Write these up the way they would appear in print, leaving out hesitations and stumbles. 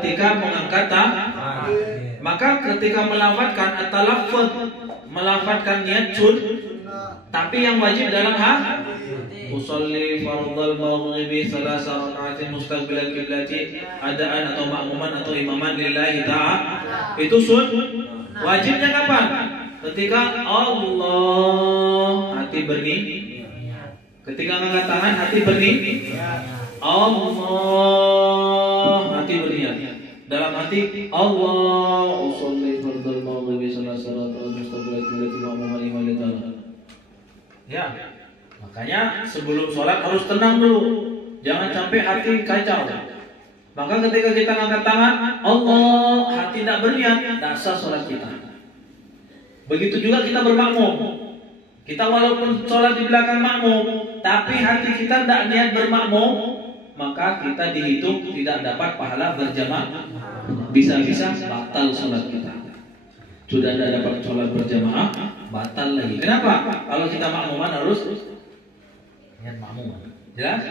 ketika mengangkat maka ketika melafadzkan at-talaffuz, melafadzkan niat tapi yang wajib dalam usolli fardhal maghribi salasa raka'atin mustaqbilal qiblati adaan atau ma'muman atau imaman lillahi ta'ala. Itu wajibnya kapan? Ketika Allah, hati berniat. Ketika angkat tangan, hati berniat. Allah, hati berniat. Dalam hati Allah usolli fardhal maghribi salasa raka'atin mustaqbilal qiblati ma'muman lillahi ta'ala. Ya, makanya sebelum sholat harus tenang dulu, jangan sampai hati kacau. Maka ketika kita angkat tangan, Allah, hati tidak berniat, tidak sah sholat kita. Begitu juga kita bermakmum. Kita walaupun sholat di belakang makmum, tapi hati kita tidak niat bermakmum, maka kita dihitung tidak dapat pahala berjamaah. Bisa-bisa batal sholat kita. Sudah tidak dapat sholat berjamaah, batal lagi. Kenapa? Kalau kita makmuman harus niat makmuman. Jelas?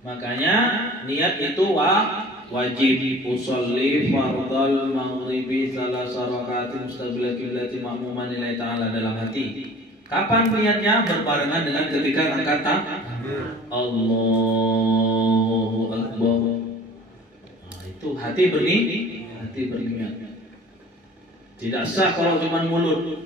Makanya niat itu wajib. Usolli fardhal maghribi salasa raka'atin mustaqbilal qiblati ma'muman lillahi ta'ala dalam hati. Kapan niatnya? Berbarengan dengan ketika angkat tangan. Allahu Akbar. Nah, itu hati berniat. Tidak sah kalau cuma mulut.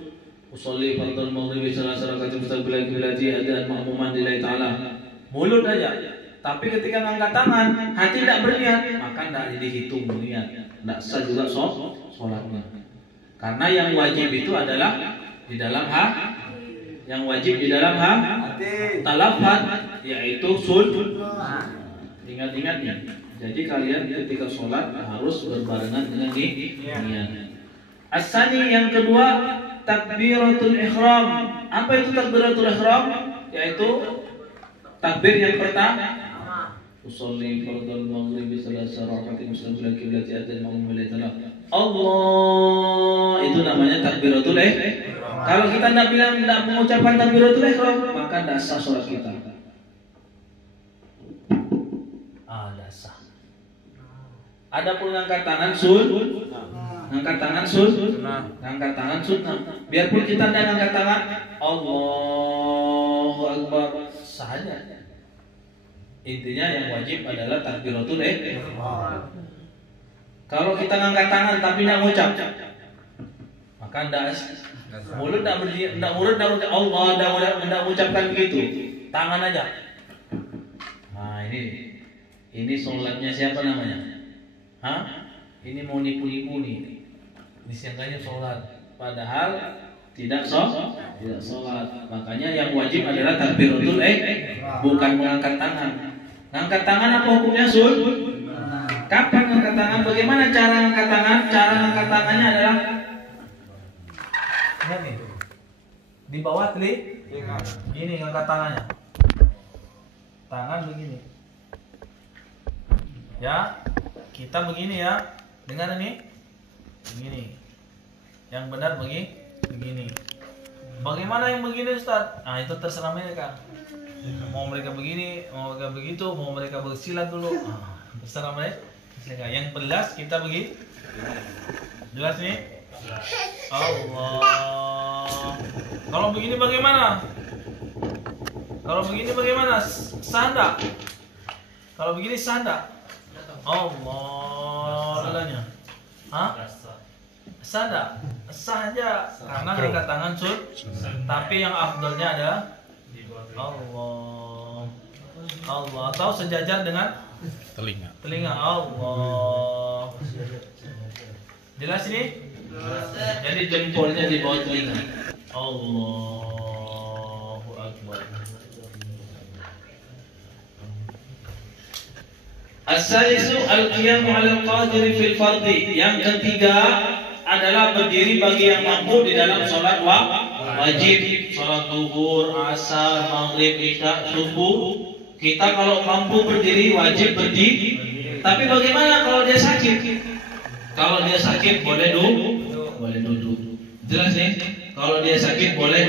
Usolli fardhal maghribi salasa raka'atin mustaqbilal qiblati adaan ma'muman lillahi ta'ala. Mulut aja. Tapi ketika angkat tangan, hati tidak berniat, maka tidak dihitung niat. Tidak sah juga sholatnya. Karena yang wajib itu adalah di dalam yang wajib di dalam talaffuz, yaitu ingat-ingatnya. Jadi kalian ketika sholat harus berbarengan dengan niat. As-sani yang kedua, takbiratul ihram. Apa itu takbiratul ihram? Yaitu takbir yang pertama. Usolli fardhal maghribi salasa raka'atin mustaqbilal qiblati adaan ma'muman lillahi ta'ala. Allah, itu namanya takbiratul ihram. Kalau kita tidak mengucapkan takbiratul ihram, maka tidak sah sholat kita. Tidak sah. Adapun angkat tangan angkat tangan sunnah. Biarpun kita tidak angkat tangan, Allahu Akbar, saja. Intinya yang wajib adalah takbiratul ihram. Kalau kita angkat tangan tapi tidak mengucap, maka mulut tidak ucap Allah, tidak mengucapkan begitu. Tangan aja. Nah, ini sholatnya siapa namanya? Ini mau nipu-nipu nih. Disangkanya sholat, padahal tidak sholat. Makanya yang wajib adalah takbiratul ihram, bukan mengangkat tangan. Angkat tangan apa hukumnya? Kapan angkat tangan? Bagaimana cara angkat tangan? Cara angkat tangannya adalah ini, di bawah telinga. Ini angkat tangannya. Tangan begini. Ya, kita begini ya. Dengan ini begini. Yang benar begini. Bagaimana yang begini, Ustaz? Nah, itu terserah mereka. Mau mereka begini, mau mereka begitu, mau mereka bersilat dulu. Terserah mereka. Yang jelas kita begini. Jelas nih? Allah. Kalau begini bagaimana? Sanda. Kalau begini sanda. Allah adanya. Sanda. Sah aja karena angkat tangan tapi yang afdalnya ada Allah atau sejajar dengan telinga Allah. Jelas ini? Jadi jempolnya di bawah telinga. Allahu Akbar. As-salisu al-qiyamu 'alal qadiri fil fardhi. Yang ketiga adalah berdiri bagi yang mampu di dalam sholat wajib, sholat zuhur, asar, maghrib, isya, subuh. Kita kalau mampu berdiri wajib berdiri. Tapi bagaimana kalau dia sakit? Kalau dia sakit boleh duduk. Jelas nih? Kalau dia sakit boleh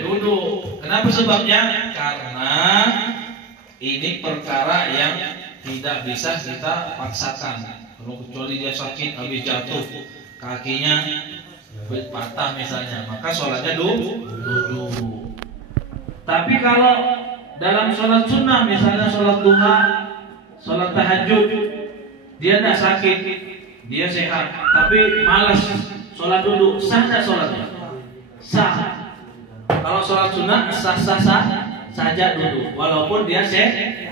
duduk. Kenapa sebabnya? Karena ini perkara yang tidak bisa kita paksakan. Kalau kecuali dia sakit habis jatuh kakinya patah misalnya, maka sholatnya duduk. Tapi kalau dalam sholat sunnah, misalnya sholat duha, sholat tahajud, dia tidak sakit, dia sehat, tapi malas sholat duduk, sah tidak sholatnya? Sah. Kalau sholat sunnah sah saja duduk, walaupun dia sehat.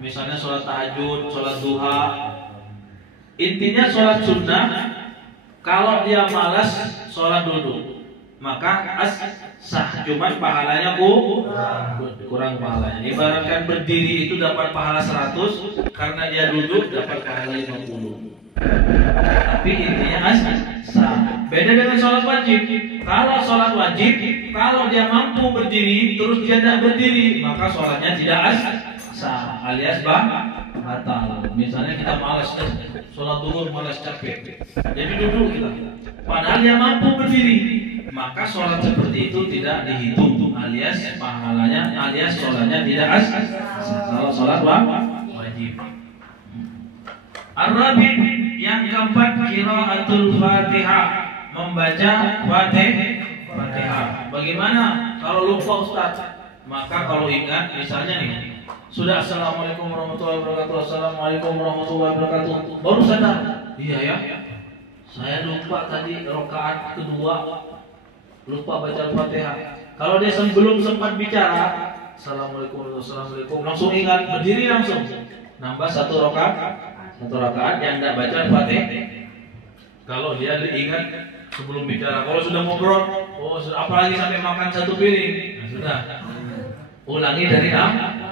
Misalnya sholat tahajud, sholat duha. Intinya sholat sunnah, kalau dia malas sholat duduk, maka sah, cuman pahalanya kurang pahalanya. Ibaratkan berdiri itu dapat pahala 100, karena dia duduk dapat pahala 50. Tapi intinya sah. Beda dengan sholat wajib. Kalau sholat wajib, kalau dia mampu berdiri terus dia tidak berdiri, maka sholatnya tidak sah, alias batal. Misalnya kita malas sholat duhur, malas capek, jadi duduk kita. Padahal dia mampu berdiri, maka sholat seperti itu tidak dihitung, alias pahalanya, alias sholatnya tidak sah. Kalau sholat wajib. Ar-rabi, yang keempat, qiraatul Fatihah, membaca Fatihah. Bagaimana kalau lupa Ustaz? Maka kalau ingat, misalnya nih, sudah assalamualaikum warahmatullahi wabarakatuh, assalamualaikum warahmatullahi wabarakatuh, baru sadar, iya ya, saya lupa tadi rakaat kedua, lupa baca Al-Fatihah. Kalau dia belum sempat bicara, assalamualaikum, langsung ingat, berdiri langsung, nambah satu rakaat yang tidak baca Al-Fatihah. Kalau dia ingat sebelum bicara, kalau sudah ngobrol, apalagi sampai makan satu piring, sudah ulangi dari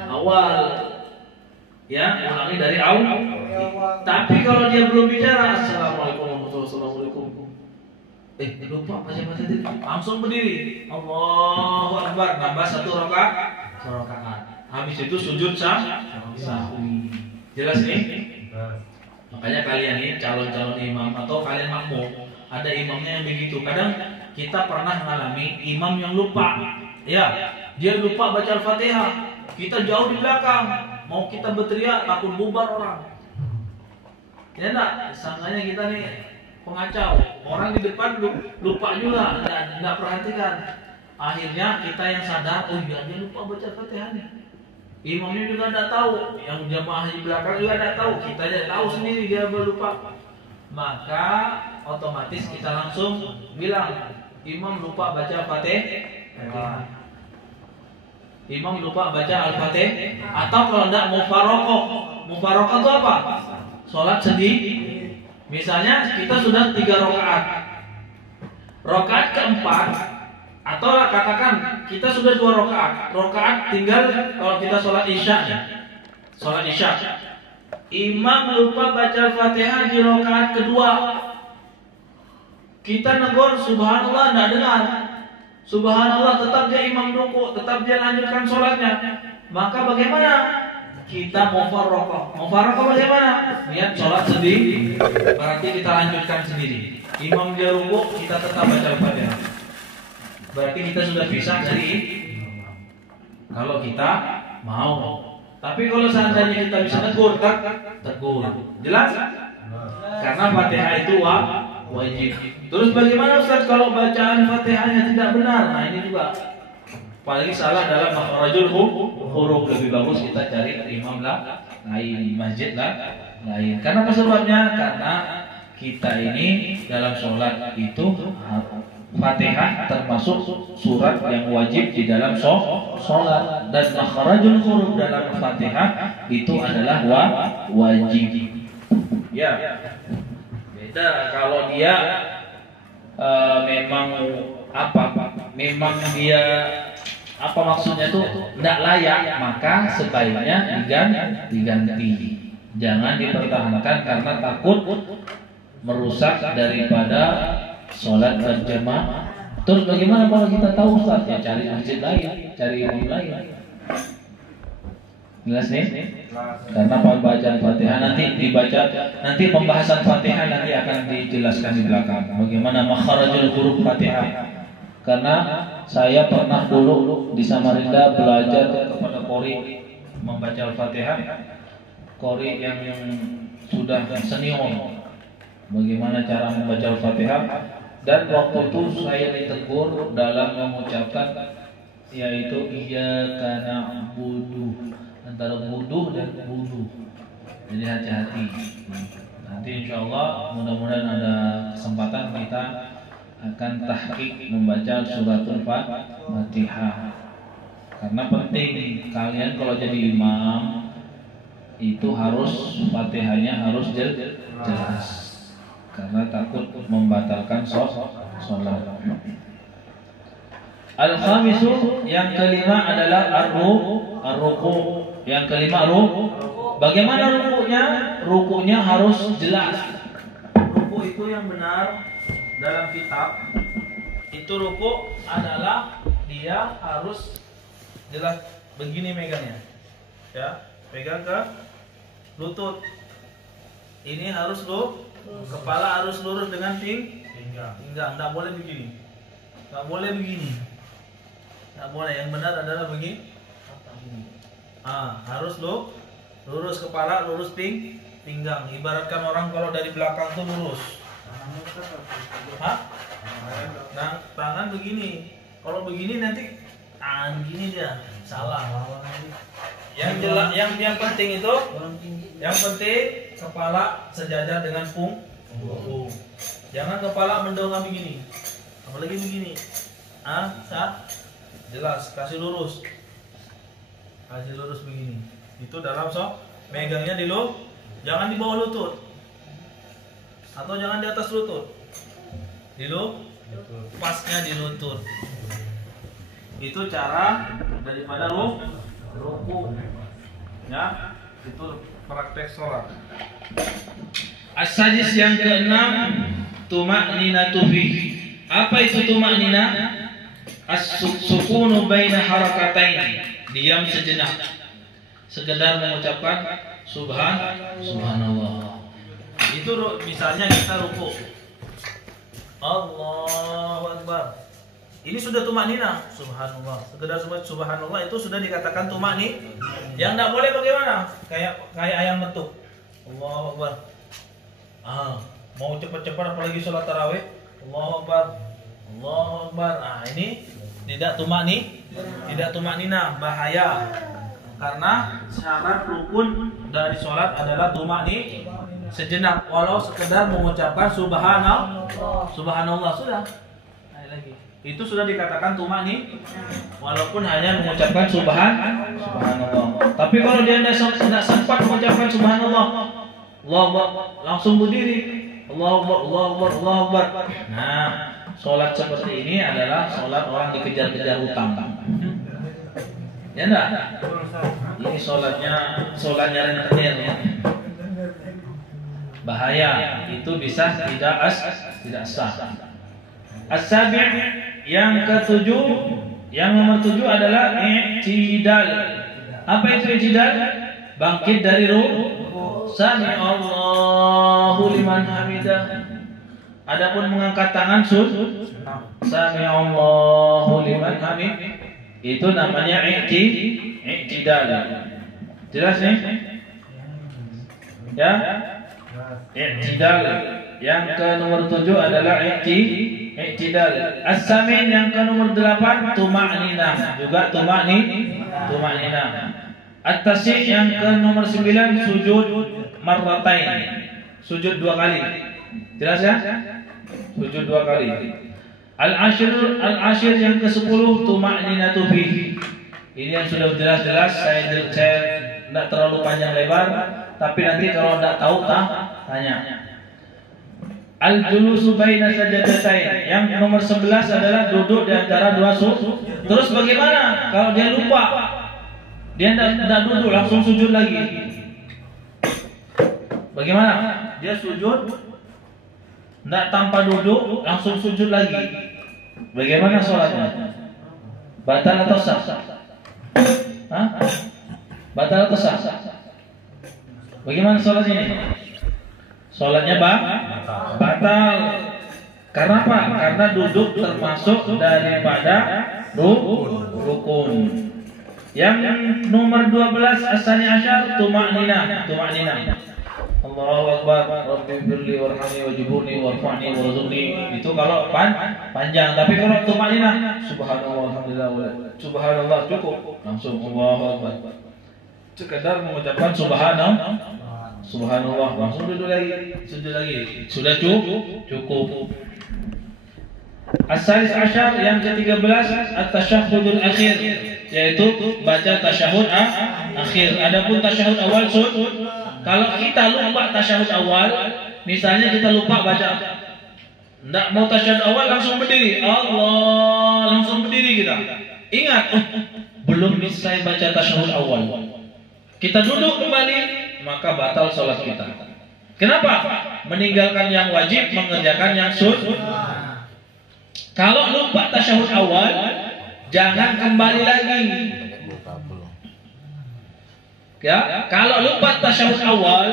awal, ya, ulangi dari awal. Tapi kalau dia belum bicara, assalamualaikum warahmatullahi wabarakatuh, lupa baca tadi, langsung berdiri, Allahu Akbar, nambah satu rakaat. Habis itu sujud sahwi. Jelas nih? Makanya kalian ini calon-calon imam atau kalian makmum, ada imamnya yang begitu. Kadang kita pernah mengalami imam yang lupa, ya, dia lupa baca Al-Fatihah. Kita jauh di belakang, mau kita berteriak takut bubar orang. Ya enggak, sangkanya kita nih pengacau. Orang di depan lupa juga, enggak perhatikan. Akhirnya kita yang sadar, oh iya dia lupa baca Al-Fatihahnya. Imamnya juga tidak tahu, yang jamaah di belakang juga tidak tahu, kita tidak tahu sendiri dia lupa. Maka otomatis kita langsung bilang, imam lupa baca Al-Fatihah. Imam lupa baca Al-Fatihah. Atau kalau tidak mufarokoh. Mufarokoh itu apa? Sholat sendiri. Misalnya kita sudah 3 rakaat. Rakaat keempat, atau katakan kita sudah 2 rakaat. Rakaat tinggal kalau kita sholat isya. Sholat isya. Imam lupa baca Al-Fatihah di rakaat kedua. Kita negur subhanallah, tidak dengar. Subhanallah, tetap dia imam ruku, tetap dia lanjutkan sholatnya. Maka bagaimana? Kita mufarraqah. Mufarraqah bagaimana? Niat sholat sendiri, berarti kita lanjutkan sendiri. Imam dia ruku, kita tetap baca Al-Fatihah. Berarti kita sudah pisah dari kalau kita mau. Tapi kalau seandainya kita bisa tegur, tegur. Jelas? Karena Fatihah itu wajib. Terus bagaimana Ustaz kalau bacaan Fatihahnya tidak benar? Nah ini juga paling salah dalam makhrajul huruf. Lebih bagus kita cari imam lain, masjid lain. Karena apa sebabnya? Karena kita ini dalam sholat itu Fatihah termasuk surat yang wajib di dalam sholat, dan makhrajul huruf dalam Fatihah itu adalah wajib. Ya, beda kalau dia memang dia maksudnya tuh tidak layak, maka sebaiknya diganti. Jangan dipertahankan karena takut merusak daripada sholat berjamaah. Terus bagaimana kalau kita tahu Ustaz? Ya cari masjid lain, cari imam lain. Jelas nih? Karena pembacaan Fatihah nanti pembahasan Fatihah nanti akan dijelaskan di belakang. Bagaimana makharajul huruf Fatihah? Karena saya pernah dulu di Samarinda belajar kepada Qori membaca Al-Fatihah. qori yang sudah senior bagaimana cara membaca Al-Fatihah, dan waktu itu saya ditegur dalam mengucapkan yaitu iyyaka na'budu, antara buduh dan buduh. Jadi hati-hati. Nanti insyaallah mudah-mudahan ada kesempatan kita akan tahqiq membaca suratul Fatihah. Karena penting kalian kalau jadi imam itu harus Fatihahnya harus jelas. Karena takut membatalkan sholat. Al-khamisu, yang kelima adalah ar-ruku. Yang kelima bagaimana rukunya? Rukunya harus jelas. Ruku itu yang benar dalam kitab itu ruku adalah dia harus jelas begini megangnya. Ya, pegang ke lutut. Ini harus kepala harus lurus dengan pinggang. Enggak boleh begini. Enggak boleh begini. Enggak boleh. Yang benar adalah begini. Harus lurus kepala, lurus pinggang. Ibaratkan orang kalau dari belakang tuh lurus. Nah, tangan begini. Kalau begini nanti gini dia. Salah. Yang jelas, yang penting itu, yang penting kepala sejajar dengan punggung. Jangan kepala mendongak begini, apalagi begini. Jelas, kasih lurus begini. Itu dalam megangnya jangan di bawah lutut, atau jangan di atas lutut. Pasnya di lutut. Itu cara daripada ruku. Ya, itu praktek sholat. As-sadis, yang keenam, tuma'ninatu fihi. Apa itu tuma'nina? As-sukunu baina harakatain. Diam sejenak. Sekedar mengucapkan subhanallah. Itu misalnya kita ruku. Allahu Akbar. Ini sudah tuma'nina, subhanallah. Sekedar subhanallah itu sudah dikatakan tuma'ni. Yang tidak boleh bagaimana? Kayak ayam metuk. Allahu Akbar. Mau cepat-cepat apalagi sholat tarawih. Allahu Akbar. Allahu Akbar. Ini tidak tuma'nina, bahaya. Karena syarat rukun dari sholat adalah tuma'ni sejenak, walau sekedar mengucapkan subhanallah sudah. Lagi. Itu sudah dikatakan tuma'ni walaupun hanya mengucapkan subhanallah. Tapi kalau dia tidak sempat mengucapkan subhanallah, Allahu Akbar, langsung berdiri, Allahu Akbar, Allahu Akbar, Allahu Akbar. Nah, sholat seperti ini adalah sholat orang dikejar-kejar utang. Ya enggak? Ini sholatnya rentenir ya. Bahaya, itu bisa tidak sah. As-sabi', yang ketujuh, yang nomor 7 adalah i'tidal. Apa itu i'tidal? Bangkit dari ruku. Sami Allahu liman hamidah. Adapun mengangkat tangan Sami Allahu liman hamidah, itu namanya i'tidal. Jelas nih? Ya? I'tidal. Yang ke nomor 7 adalah i'tidal. As-samin, yang ke nomor 8 tuma'ninah, juga tuma'ninah. At-tasi', yang ke nomor 9 sujud marratain, sujud 2 kali. Jelas ya? Sujud 2 kali. Al-ashir, yang ke 10 tuma'ninatu fihi. Ini yang sudah jelas-jelas, saya tidak terlalu panjang lebar, tapi nanti kalau tidak tahu tanya. Al-julusu baina sajadatain, yang nomor 11 adalah duduk di antara dua sujud. Terus bagaimana kalau dia lupa? Dia tidak duduk, langsung sujud lagi. Bagaimana? Dia sujud tidak tanpa duduk, langsung sujud lagi. Bagaimana sholatnya? Batal atau sah? Batal atau sah? Bagaimana sholatnya ini? Sholatnya batal. Karena apa? Karena duduk termasuk daripada rukun. Yang nomor 12 as-sani asyar tuma'ninah. Allahu Akbar, Rabbi firli warhamni wajburni warfa'ni warzuqni. Itu kalau panjang. Tapi kalau tuma'ninah, subhanallah alhamdulillah subhanallah cukup. Langsung Allahu Akbar. Sekedar mengucapkan subhanallah langsung sujud lagi. Sudah cukup. As-salis asyar yang ke-13 at-tasyahhudul akhir, yaitu baca tasyahud akhir. Adapun tasyahud awal kalau kita lupa tasyahud awal, misalnya kita lupa baca, enggak mau tasyahud awal langsung berdiri, Allah, langsung berdiri kita. Ingat, belum selesai baca tasyahud awal. Kita duduk kembali, maka batal sholat kita. Kenapa? Meninggalkan yang wajib, mengerjakan yang sunnah. Kalau lupa tasyahud awal, jangan kembali lagi. Ya, kalau lupa tasyahud awal,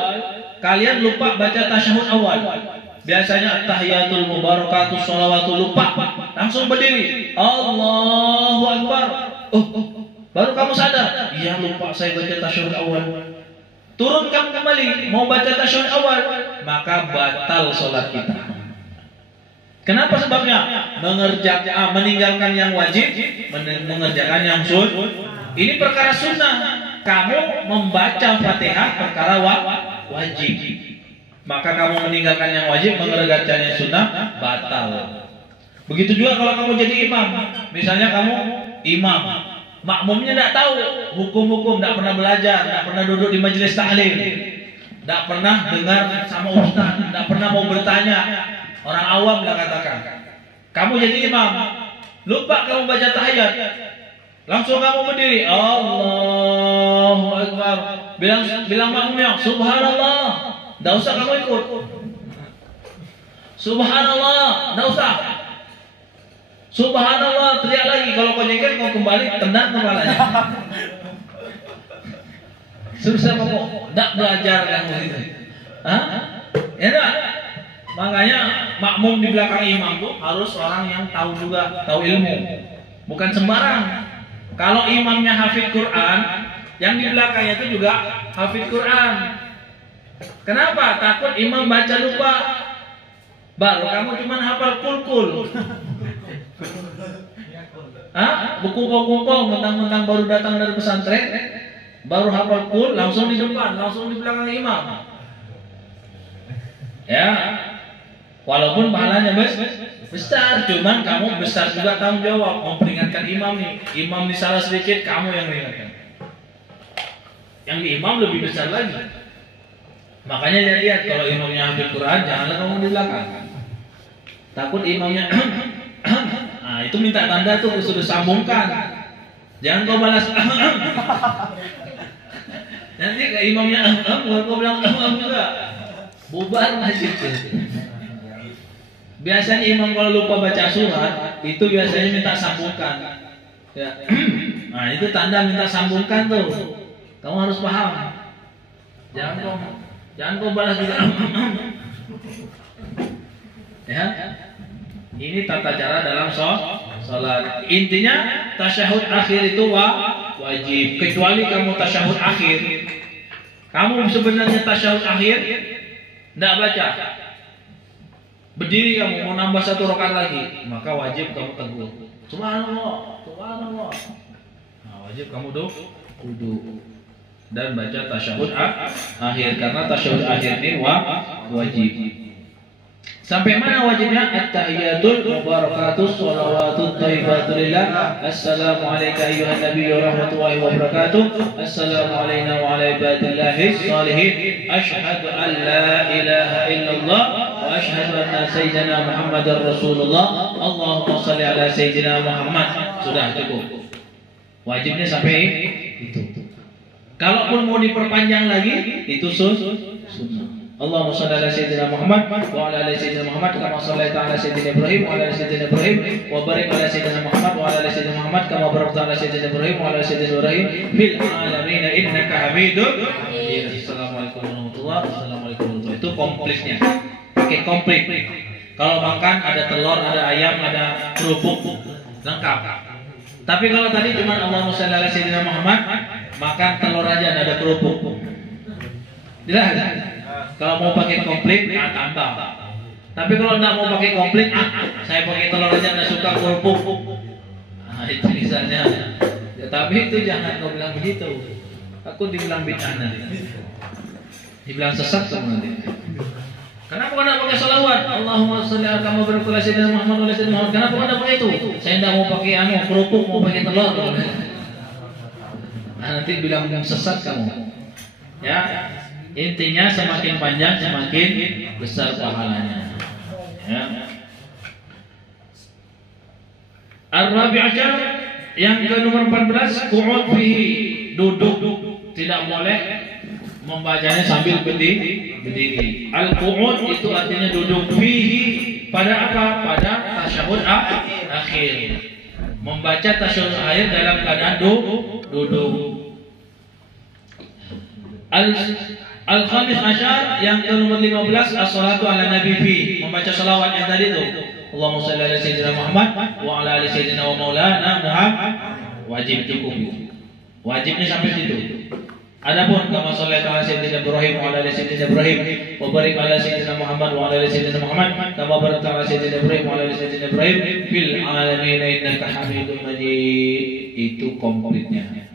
kalian lupa baca tasyahud awal. Biasanya tahiyatul mubarakatuh sholawatu lupa, langsung berdiri, Allahu Akbar. Baru kamu sadar, iya lupa saya baca tasyahud awal. Turunkan kembali, mau baca tasyahud awal, maka batal sholat kita. Kenapa sebabnya? Meninggalkan yang wajib, mengerjakan yang sunnah. Ini perkara sunnah. Kamu membaca Fatihah perkara wajib. Maka kamu meninggalkan yang wajib, mengerjakan yang sunnah, batal. Begitu juga kalau kamu jadi imam. Misalnya kamu imam, makmumnya tidak tahu hukum-hukum, tidak pernah belajar, tidak pernah duduk di majelis ta'lim, tidak pernah dengar sama ustaz, tidak pernah mau bertanya. Orang awam lah katakan. Kamu jadi imam, lupa kamu baca tahiyat, langsung kamu berdiri, Allahu Akbar. Bilang makmumnya, subhanallah. Tidak usah kamu ikut. Subhanallah, tidak usah. Subhanallah, teriak lagi. Kalau kau jengkel, kau kembali tendang kepalanya. Susah kamu, tidak belajar kamu itu. Hah? Ya enggak? Makanya makmum di belakang imam itu harus orang yang tahu juga, tahu ilmu. Bukan sembarang. Kalau imamnya hafid Quran, yang di belakangnya itu juga hafid Quran. Kenapa? Takut imam baca lupa. Baru kamu cuma hafal kul-kul. Buku koko mentang-mentang baru datang dari pesantren, baru hafal kul, langsung di depan, langsung di belakang imam. Ya. Walaupun pahalanya besar, cuman kamu besar juga tanggung jawab memperingatkan imam nih. Imam nih salah sedikit, kamu yang meringatkan. Yang di imam lebih besar lagi. Makanya dia lihat kalau imamnya hafal Quran, janganlah kamu di belakang. Takut imamnya nah, itu minta tanda tuh sudah sambungkan. Jangan kau balas nanti ke imamnya kau bilang juga. Bubar masjid itu. Biasanya imam kalau lupa baca surat, itu biasanya minta sambungkan. Ya. Nah, itu tanda minta sambungkan tuh. Kamu harus paham. Jangan kau balas juga. Ya. Ini tata cara dalam sholat. Intinya tasyahud akhir itu wajib. Kecuali kamu tasyahud akhir. Kamu sebenarnya tasyahud akhir tidak baca. Berdiri kamu mau nambah satu rakaat lagi, maka wajib kamu teguh. Subhanallah. Nah, wajib kamu duduk dan baca tasyahud akhir, karena tasyahud akhir ini wajib. Sampai mana wajibnya? At-tahiyatul mubarakatuh shalawatut thayyibatun lillah. Assalamu alayka ayyuhan nabiyyu wa rahmatullahi wa barakatuh. Assalamu alayna wa ala ibadillahi shalihin. Asyhadu an la ilaha illallah wa asyhadu anna sayyidina Muhammadar Rasulullah. Allahumma shalli ala sayyidina Muhammad. Sudah cukup. Wajibnya sampai itu. Kalaupun mau diperpanjang lagi, itu sunnah. Allahumma shalli ala sayyidina Muhammad wa ala ali sayyidina Muhammad kama shallaita ala sayyidina Ibrahim wa ala ali sayyidina Ibrahim wa barik ala sayyidina Muhammad wa ala ali sayyidina Muhammad kama barakta ala sayyidina Ibrahim wa ala ali sayyidina Ibrahim fil alamin innaka Hamidum Majid. Assalamualaikum warahmatullahi wabarakatuh. Itu komplitnya. Pakai komplit. Kalau makan ada telur, ada ayam, ada kerupuk, lengkap. Tapi kalau tadi cuma Allahumma shalli ala sayyidina Muhammad, makan telur aja nggak ada kerupuk. Jelas? Kalau mau pakai komplit, tambah. Tapi kalau nggak mau pakai komplit, saya pakai telur aja nggak suka kerupuk. Nah, itu misalnya. Ya, tapi itu jangan kau bilang begitu. Aku dibilang bid'ah nanti. Dibilang sesat semua nanti. Kenapa anda pakai salawat? Allahumma sholli ala sayyidina Muhammad wa ala sayyidina Muhammad. Kenapa anda pakai itu? Saya tidak mau pakai kerupuk, mau pakai telur. Nah, nanti bilang sesat kamu. Ya, intinya semakin panjang semakin besar pahalanya. Ya. Ar-Rabi' Asyar yang ke nomor 14, qu'ud fihi, duduk, tidak boleh membacanya sambil berdiri. Al-qu'ud itu artinya duduk, fihi pada apa? Pada tasyahud akhir. Membaca tasyahud akhir dalam keadaan duduk. Al-Khamis Asyar yang ke nomor 15, as-salatu ala nabi fi, membaca salawat yang tadi itu. Allahumma shalli ala sayyidina Muhammad wa ala ali sayyidina wa maulana Muhammad. Wajib cukup. Wajibnya sampai situ. Adapun kama shallaita ala sayyidina Ibrahim wa ala ali sayyidina Ibrahim wa barik ala sayyidina Muhammad wa ala ali sayyidina Muhammad kama barakta ala sayyidina Ibrahim wa ala ali sayyidina Ibrahim fil alamin innaka Hamidum Majid. Itu komplitnya.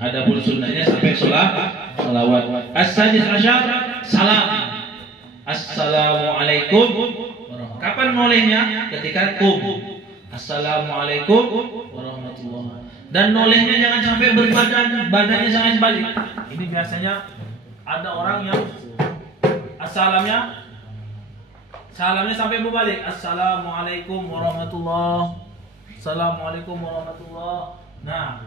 Adapun sunnahnya sampai salawat. As-sadis asyar, salam. Assalamualaikum. Kapan nolehnya? Ketika Assalamualaikum warahmatullahi wabarakatuh. Dan nolehnya jangan sampai badannya jangan balik. Ini biasanya ada orang yang salamnya sampai berbalik. Assalamualaikum warahmatullahi. Assalamualaikum warahmatullahi. Nah,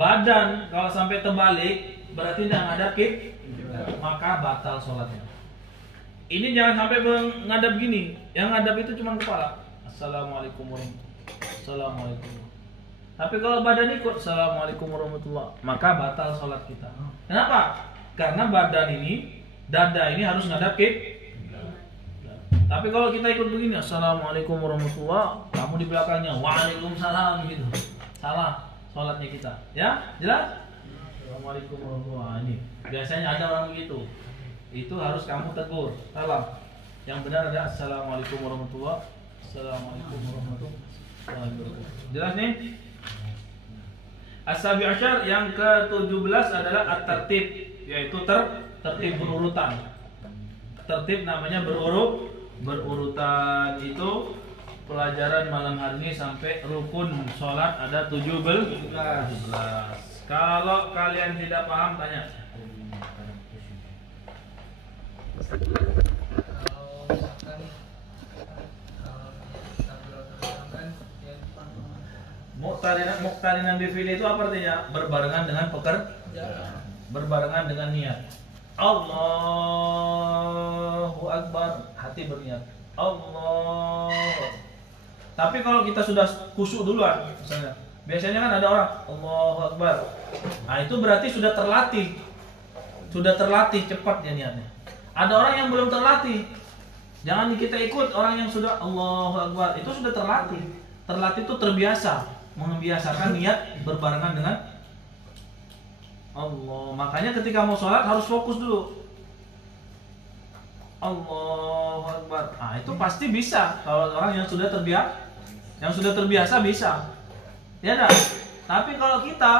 badan kalau sampai terbalik berarti tidak ngadap maka batal sholatnya. Ini jangan sampai menghadap gini. Yang ngadap itu cuma kepala. Assalamualaikum warahmatullahi wabarakatuh. Assalamualaikum. Tapi kalau badan ikut Assalamualaikum warahmatullahi wabarakatuh, maka batal sholat kita. Kenapa? Karena badan ini, dada ini harus ngadap Tapi kalau kita ikut begini Assalamualaikum warahmatullahi wabarakatuh, kamu di belakangnya Waalaikumsalam gitu. Salah sholatnya kita. Ya? Jelas? Assalamualaikum warahmatullahi wabarakatuh. Ini biasanya ada orang begitu. Itu harus kamu tegur. Salam. Yang benar ada Assalamualaikum warahmatullahi wabarakatuh. Assalamualaikum warahmatullahi wabarakatuh. Jelas nih? As-sabi asyar yang ke-17 adalah at-tertib, yaitu tertib berurutan. Tertib namanya berurutan. Itu pelajaran malam hari ini sampai rukun sholat ada 17. Kalau kalian tidak paham tanya. Muqtarinan bifil itu apa artinya? Berbarengan dengan berbarengan dengan niat. Allahu Akbar, hati berniat Allah. Tapi kalau kita sudah khusyuk duluan, misalnya, biasanya kan ada orang Allahu Akbar. Nah, itu berarti sudah terlatih cepat ya niatnya. Ada orang yang belum terlatih. Jangan kita ikut orang yang sudah Allahu Akbar. Itu sudah terlatih. Terlatih itu terbiasa, membiasakan niat berbarengan dengan Allah. Makanya ketika mau sholat harus fokus dulu. Allahu Akbar. Nah, itu pasti bisa kalau orang yang sudah terbiasa bisa. Ya dah. Tapi kalau kita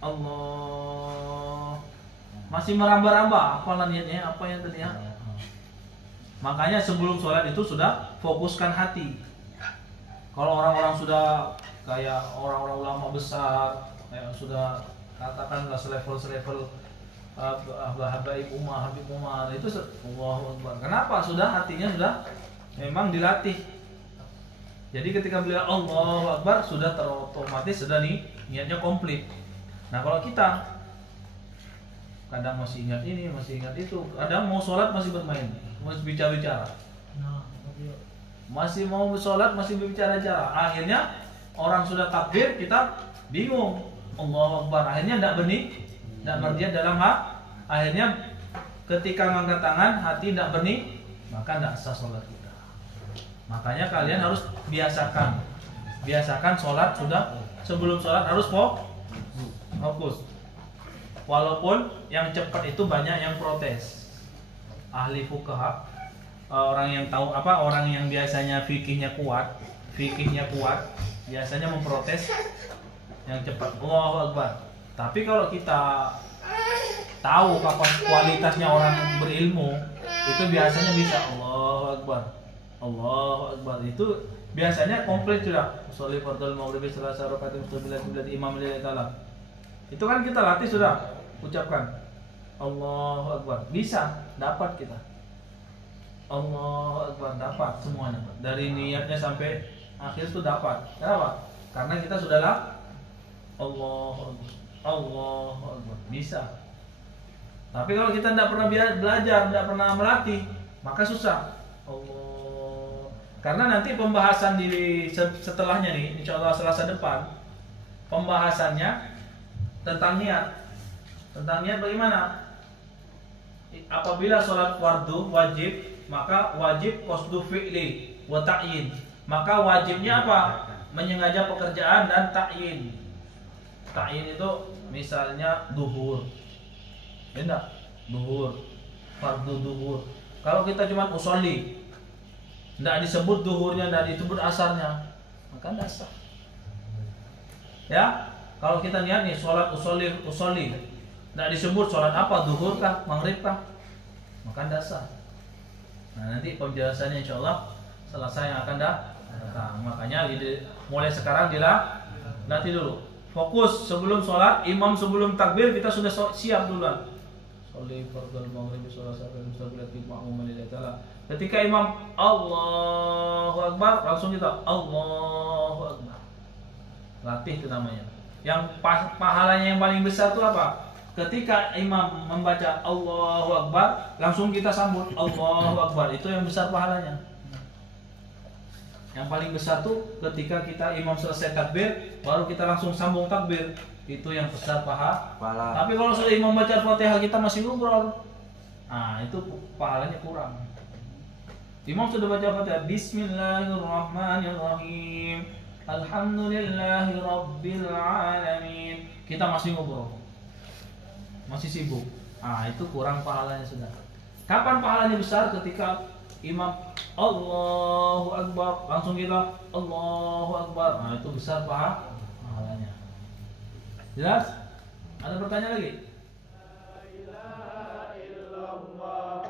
Allah masih meraba-raba apa niatnya, apa yang tadinya. Makanya sebelum sholat itu sudah fokuskan hati. Kalau orang-orang sudah kayak orang-orang ulama besar, kayak sudah katakanlah selevel Habib Umar, itu Allahu Akbar. Kenapa? Sudah hatinya sudah memang dilatih. Jadi ketika beliau Allahu Akbar sudah otomatis sudah nih niatnya komplit. Nah kalau kita kadang masih ingat ini, masih ingat itu, kadang mau sholat masih bermain, masih bicara-bicara, masih mau sholat masih berbicara-bicara. Akhirnya orang sudah takbir kita bingung, Allahu Akbar. Akhirnya tidak berniat dalam akhirnya ketika mengangkat tangan hati tidak berniat, maka tidak sah sholat kita. Makanya kalian harus biasakan sholat sebelum sholat harus fokus. Walaupun yang cepat itu banyak yang protes. Ahli fuqaha, orang yang tahu orang yang biasanya fikihnya kuat, biasanya memprotes yang cepat. Allahu Akbar. Tapi kalau kita tahu kapan kualitasnya orang berilmu, itu biasanya bisa Allahu Akbar. Allahu Akbar. Itu biasanya komplit sudah. Sholli fardhu maghribi salasa rakaatin mustabilat imam lillahi ta'ala. Itu kan kita latih sudah. Ucapkan Allahu Akbar. Bisa dapat kita. Allahu Akbar, dapat semuanya. Dari niatnya sampai akhir itu dapat. Kenapa? Karena kita sudah Allahu Akbar. Allahu Akbar. Bisa. Tapi kalau kita tidak pernah belajar, tidak pernah melatih, maka susah. Allah. Karena nanti pembahasan di setelahnya nih, insya Allah Selasa depan, pembahasannya tentang niat. Tentang niat bagaimana? Apabila sholat fardu wajib, maka wajib qasdu fi'li wa ta'yin. Maka wajibnya apa? Menyengaja pekerjaan dan ta'yin. Ta'yin itu misalnya duhur. Ya enggak? Duhur. Fardu duhur. Kalau kita cuma usolli, enggak disebut duhurnya, enggak disebut asarnya, maka enggak sah. Ya? Kalau kita niat nih sholat usolli, tidak disebut sholat apa, duhur kah, maghrib kah, maka tidak sah. Nah nanti penjelasannya insya Allah Selasa yang akan datang. Makanya mulai sekarang dilatih dulu. Fokus sebelum sholat, imam sebelum takbir kita sudah siap duluan. Sholli fardhu maghrib salasa rakaatin mustabilat ma'mum lillahi ta'ala. Ketika imam Allahu Akbar, langsung kita Allahu Akbar. Latih itu namanya. Yang pahalanya yang paling besar itu apa? Ketika imam membaca Allahu Akbar, langsung kita sambut Allahu Akbar. Itu yang besar pahalanya. Yang paling besar tuh ketika kita imam selesai takbir, baru kita langsung sambung takbir. Itu yang besar pahala. Tapi kalau sudah imam baca Fatihah kita masih ngobrol, nah itu pahalanya kurang. Imam sudah baca Fatihah, Bismillahirrahmanirrahim, Alhamdulillahi Rabbil Alamin, kita masih ngobrol, masih sibuk. Ah itu kurang pahalanya sudah. Kapan pahalanya besar? Ketika imam Allahu Akbar, langsung kita Allahu Akbar. Nah itu besar pahalanya. Jelas? Ada pertanyaan lagi? La ilaha illallah.